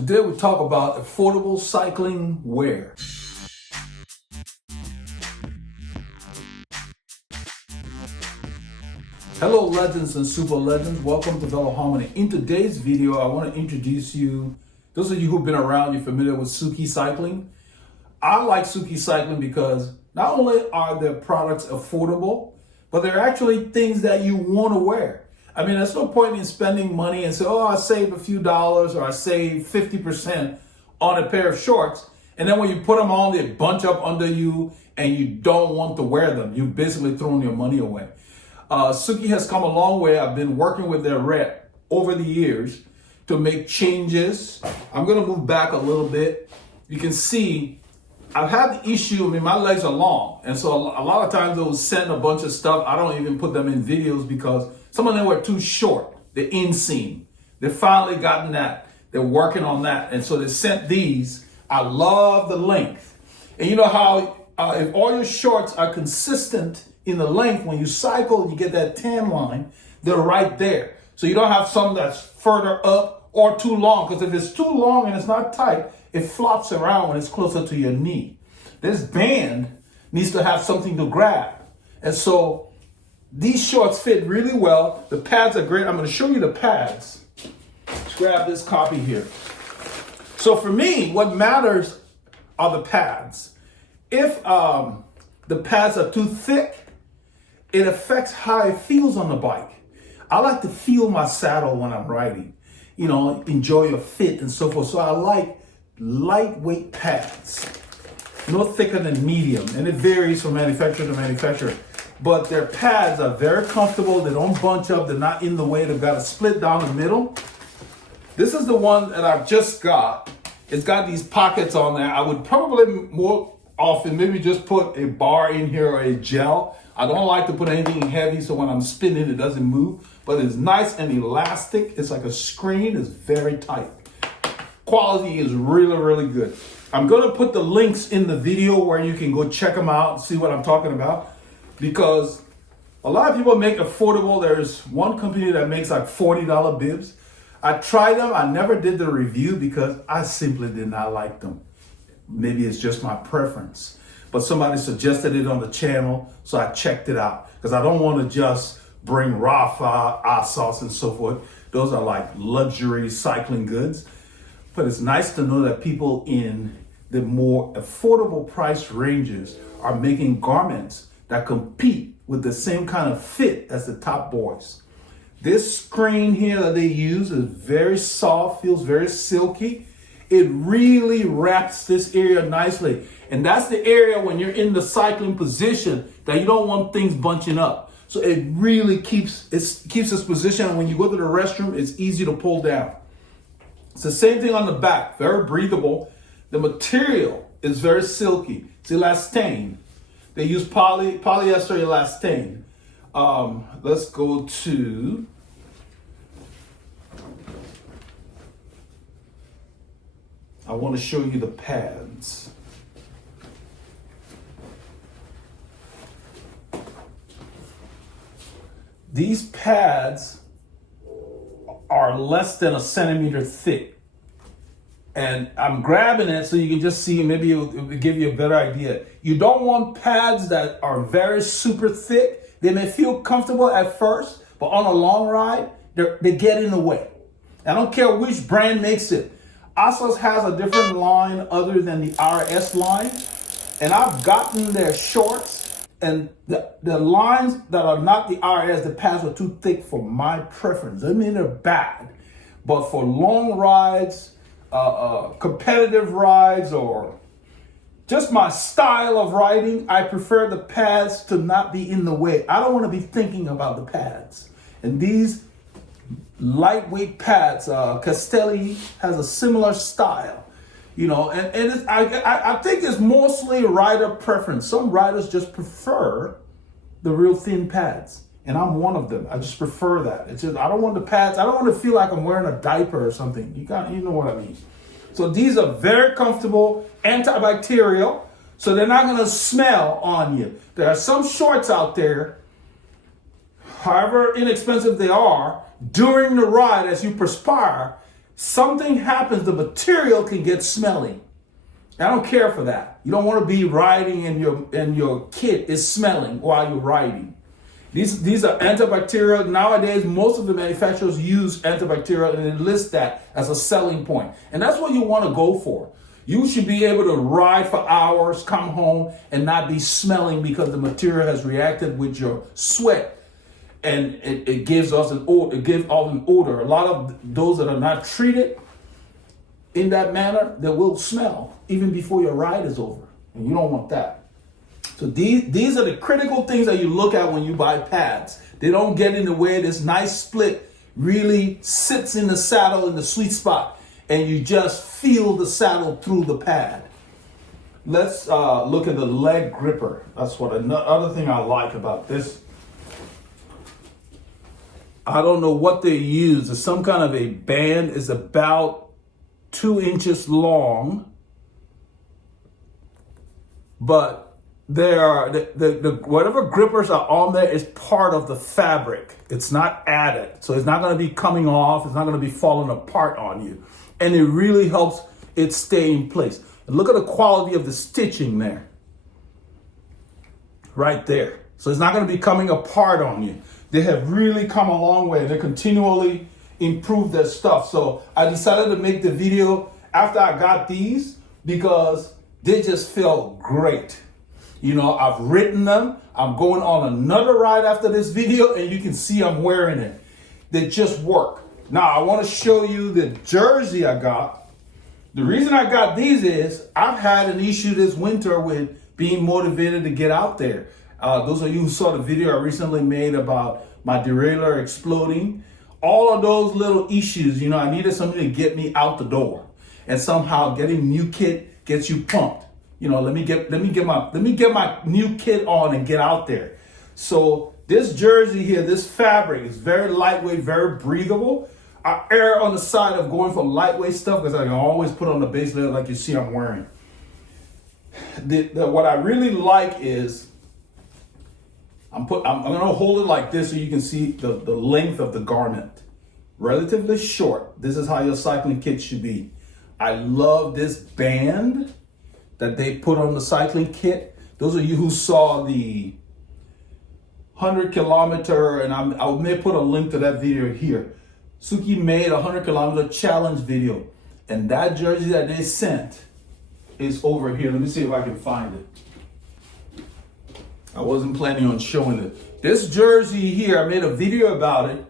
Today we talk about affordable cycling wear. Hello legends and super legends, welcome to Fellow Harmony. In today's video, I want to introduce you, those of you who've been around, you're familiar with Suki cycling. I like Suki cycling because not only are their products affordable, but they're actually things that you want to wear. I mean, there's no point in spending money and say, oh, I saved a few dollars or I saved 50% on a pair of shorts. And then when you put them on, they bunch up under you and you don't want to wear them. You've basically thrown your money away. Suki has come a long way. I've been working with their rep over the years to make changes. I'm going to move back a little bit. You can see I've had the issue. I mean, my legs are long. And so a lot of times they'll send a bunch of stuff. I don't even put them in videos because some of them were too short, the inseam. They've finally gotten that. They're working on that. And so they sent these. I love the length. And you know how if all your shorts are consistent in the length, when you cycle, you get that tan line, they're right there. So you don't have some that's further up or too long. Because if it's too long and it's not tight, it flops around when it's closer to your knee. This band needs to have something to grab. And so these shorts fit really well. The pads are great. I'm going to show you the pads. Let's grab this copy here. So for me, what matters are the pads. If the pads are too thick, it affects how it feels on the bike. I like to feel my saddle when I'm riding, you know, enjoy your fit and so forth. So I like lightweight pads, no thicker than medium. And it varies from manufacturer to manufacturer. But their pads are very comfortable. They don't bunch up. They're not in the way. They've got a split down the middle. This is the one that I've just got. It's got these pockets on there. I would probably more often maybe just put a bar in here or a gel. I don't like to put anything heavy so when I'm spinning it doesn't move. But it's nice and elastic. It's like a screen. It's very tight. Quality is really, really good. I'm going to put the links in the video where you can go check them out and see what I'm talking about. Because a lot of people make affordable. There's one company that makes like $40 bibs. I tried them. I never did the review because I simply did not like them. Maybe it's just my preference. But somebody suggested it on the channel, so I checked it out. Because I don't want to just bring Rafa, ASOS, and so forth. Those are like luxury cycling goods. But it's nice to know that people in the more affordable price ranges are making garments that compete with the same kind of fit as the top boys. This screen here that they use is very soft, feels very silky. It really wraps this area nicely. And that's the area when you're in the cycling position that you don't want things bunching up. So it really keeps its position. And when you go to the restroom, it's easy to pull down. It's the same thing on the back, very breathable. The material is very silky. It's elastane. They use polyester elastane. Let's go to I want to show you the pads. These pads are less than a centimeter thick. And I'm grabbing it so you can just see, maybe it'll give you a better idea. You don't want pads that are very super thick. They may feel comfortable at first, but on a long ride, they get in the way. I don't care which brand makes it. ASOS has a different line other than the RS line. And I've gotten their shorts, and the lines that are not the RS, the pads are too thick for my preference. I mean, they're bad. But for long rides, competitive rides, or just my style of riding, I prefer the pads to not be in the way. I don't want to be thinking about the pads. And these lightweight pads, Castelli has a similar style, you know, and it's, I think it's mostly rider preference. Some riders just prefer the real thin pads. And I'm one of them. I just prefer that. It's just, I don't want the pads. I don't want to feel like I'm wearing a diaper or something. You know what I mean. So these are very comfortable, antibacterial, so they're not going to smell on you. There are some shorts out there, however inexpensive they are, during the ride as you perspire, something happens, the material can get smelly. I don't care for that. You don't want to be riding and your kit is smelling while you're riding. These are antibacterial. Nowadays, most of the manufacturers use antibacterial and they list that as a selling point. And that's what you want to go for. You should be able to ride for hours, come home, and not be smelling because the material has reacted with your sweat. And it gives us an odor. It gives off an odor. A lot of those that are not treated in that manner, they will smell even before your ride is over. And you don't want that. So these are the critical things that you look at when you buy pads. They don't get in the way. This nice split really sits in the saddle in the sweet spot, and you just feel the saddle through the pad. Let's look at the leg gripper. That's what another thing I like about this. I don't know what they use. It's some kind of a band. It's about 2 inches long, but there are the whatever grippers are on there is part of the fabric. It's not added, so it's not going to be coming off. It's not going to be falling apart on you, and it really helps it stay in place. And look at the quality of the stitching there, right there. So it's not going to be coming apart on you. They have really come a long way. They continually improve their stuff. So I decided to make the video after I got these because they just felt great. You know, I've written them. I'm going on another ride after this video, and you can see I'm wearing it. They just work. Now, I want to show you the jersey I got. The reason I got these is I've had an issue this winter with being motivated to get out there. Those of you who saw the video I recently made about my derailleur exploding, all of those little issues, you know, I needed something to get me out the door. And somehow getting new kit gets you pumped. You know, let me get my new kit on and get out there. So this jersey here, this fabric is very lightweight, very breathable. I err on the side of going for lightweight stuff because I can always put on the base layer like you see I'm wearing. What I really like is I'm gonna hold it like this so you can see the length of the garment. Relatively short. This is how your cycling kit should be. I love this band that they put on the cycling kit. Those of you who saw the 100-kilometer, and I may put a link to that video here. Suki made a 100-kilometer challenge video, and that jersey that they sent is over here. Let me see if I can find it. I wasn't planning on showing it. This jersey here, I made a video about it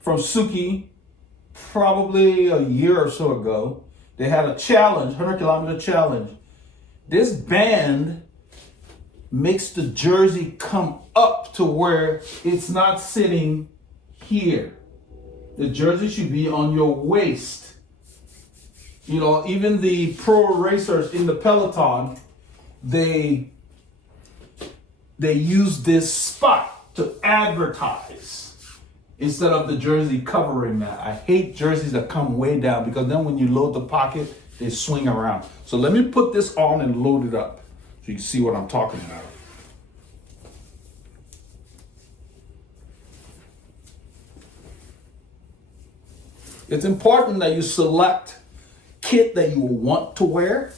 from Suki probably a year or so ago. They had a challenge, 100-kilometer challenge. This band makes the jersey come up to where it's not sitting here. The jersey should be on your waist. You know, even the pro racers in the peloton, they use this spot to advertise instead of the jersey covering that. I hate jerseys that come way down because then when you load the pocket, they swing around. So let me put this on and load it up so you can see what I'm talking about. It's important that you select kit that you will want to wear,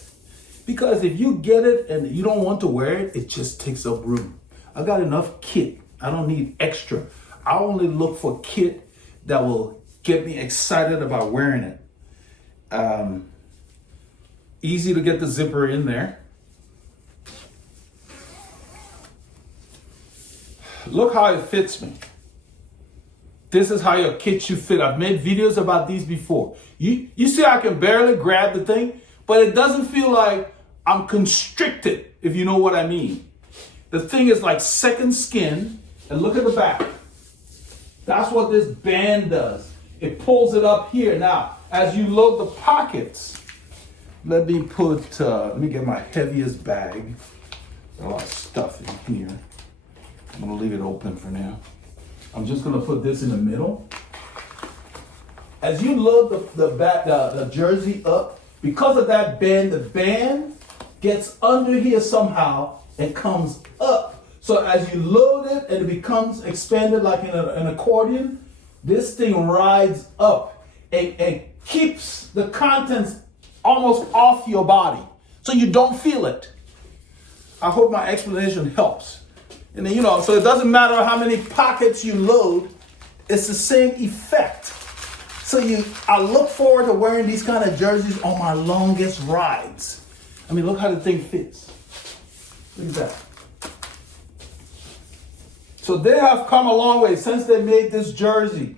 because if you get it and you don't want to wear it, it just takes up room. I got enough kit. I don't need extra. I only look for kit that will get me excited about wearing it. Easy to get the zipper in there. Look how it fits me. This is how your kit should fit. I've made videos about these before. You see I can barely grab the thing, but it doesn't feel like I'm constricted, if you know what I mean. The thing is like second skin, and look at the back. That's what this band does. It pulls it up here. Now, as you load the pockets, let me get my heaviest bag. A lot of stuff in here. I'm gonna leave it open for now. I'm just gonna put this in the middle. As you load the jersey up, because of that band, the band gets under here somehow and comes up. So as you load it and it becomes expanded like in an accordion, this thing rides up and keeps the contents almost off your body, so you don't feel it. I hope my explanation helps. And then, so it doesn't matter how many pockets you load, it's the same effect. So I look forward to wearing these kind of jerseys on my longest rides. I mean, look how the thing fits. Look at that. So they have come a long way since they made this jersey.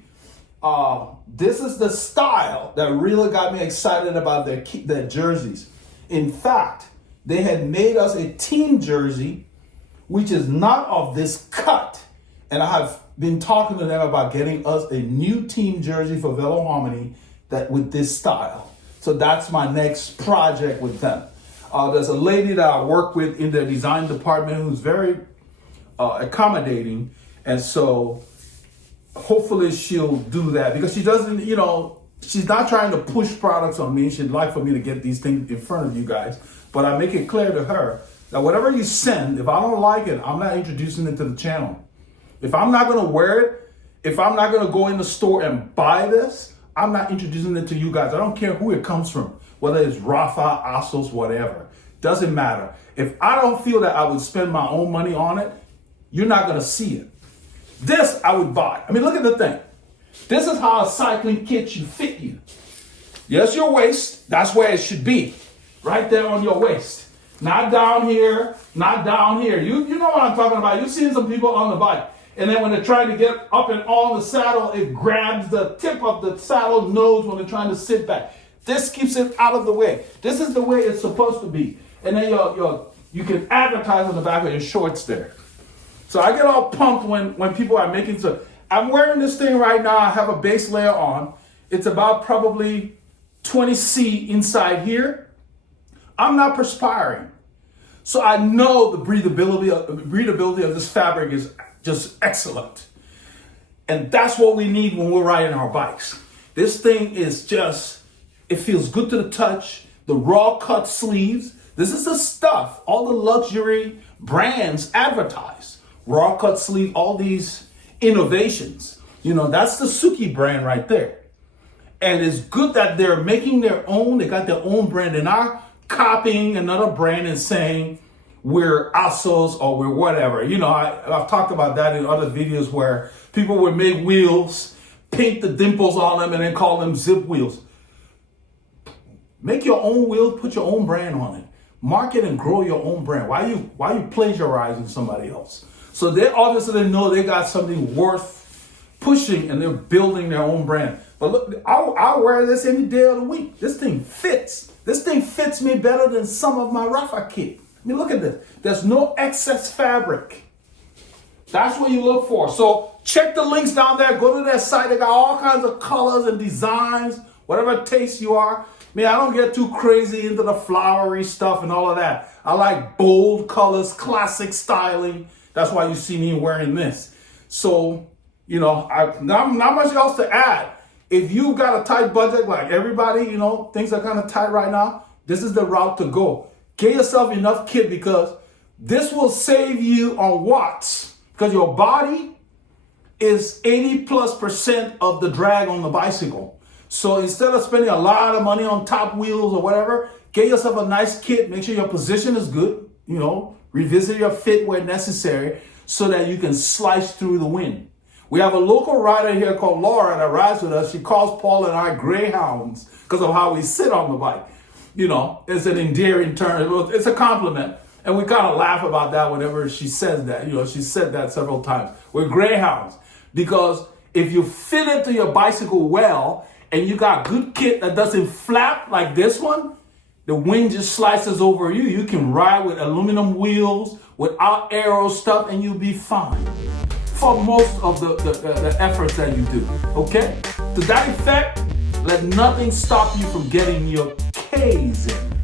This is the style that really got me excited about their jerseys. In fact, they had made us a team jersey, which is not of this cut. And I have been talking to them about getting us a new team jersey for Velo Harmony with this style. So that's my next project with them. There's a lady that I work with in their design department who's very accommodating. And so hopefully she'll do that, because she doesn't, she's not trying to push products on me. She'd like for me to get these things in front of you guys. But I make it clear to her that whatever you send, if I don't like it, I'm not introducing it to the channel. If I'm not going to wear it, if I'm not going to go in the store and buy this, I'm not introducing it to you guys. I don't care who it comes from, whether it's Rafa, Asos, whatever. Doesn't matter. If I don't feel that I would spend my own money on it, you're not going to see it. This I would buy. I mean, look at the thing. This is how a cycling kit should fit you. Yes, your waist. That's where it should be. Right there on your waist. Not down here, not down here. You know what I'm talking about. You've seen some people on the bike. And then when they're trying to get up and on the saddle, it grabs the tip of the saddle nose when they're trying to sit back. This keeps it out of the way. This is the way it's supposed to be. And then you can advertise on the back of your shorts there. So I get all pumped when people are making so. I'm wearing this thing right now. I have a base layer on. It's about probably 20C inside here. I'm not perspiring. So I know the breathability of this fabric is just excellent. And that's what we need when we're riding our bikes. This thing is just, it feels good to the touch. The raw cut sleeves. This is the stuff all the luxury brands advertise. Raw cut sleeve, all these innovations. That's the Suki brand right there. And it's good that they're making their own. They got their own brand. They're not copying another brand and saying we're Asos or we're whatever. I've talked about that in other videos where people would make wheels, paint the dimples on them, and then call them zip wheels. Make your own wheel, put your own brand on it. Market and grow your own brand. Why are you plagiarizing somebody else? So they obviously know they got something worth pushing, and they're building their own brand. But look, I'll wear this any day of the week. This thing fits. This thing fits me better than some of my Rafa kit. I mean, look at this. There's no excess fabric. That's what you look for. So check the links down there. Go to their site. They got all kinds of colors and designs, whatever taste you are. I mean, I don't get too crazy into the flowery stuff and all of that. I like bold colors, classic styling. That's why you see me wearing this. So, not much else to add. If you've got a tight budget like everybody, things are kind of tight right now, this is the route to go. Get yourself enough kit, because this will save you on watts, because your body is 80+% of the drag on the bicycle. So instead of spending a lot of money on top wheels or whatever, get yourself a nice kit. Make sure your position is good. Revisit your fit where necessary so that you can slice through the wind. We have a local rider here called Laura that rides with us. She calls Paul and I greyhounds because of how we sit on the bike. It's an endearing term. It's a compliment. And we kind of laugh about that whenever she says that. She said that several times. We're greyhounds. Because if you fit into your bicycle well and you got good kit that doesn't flap like this one, the wind just slices over you. You can ride with aluminum wheels, without aero stuff, and you'll be fine for most of the efforts that you do. Okay? To that effect, let nothing stop you from getting your K's in.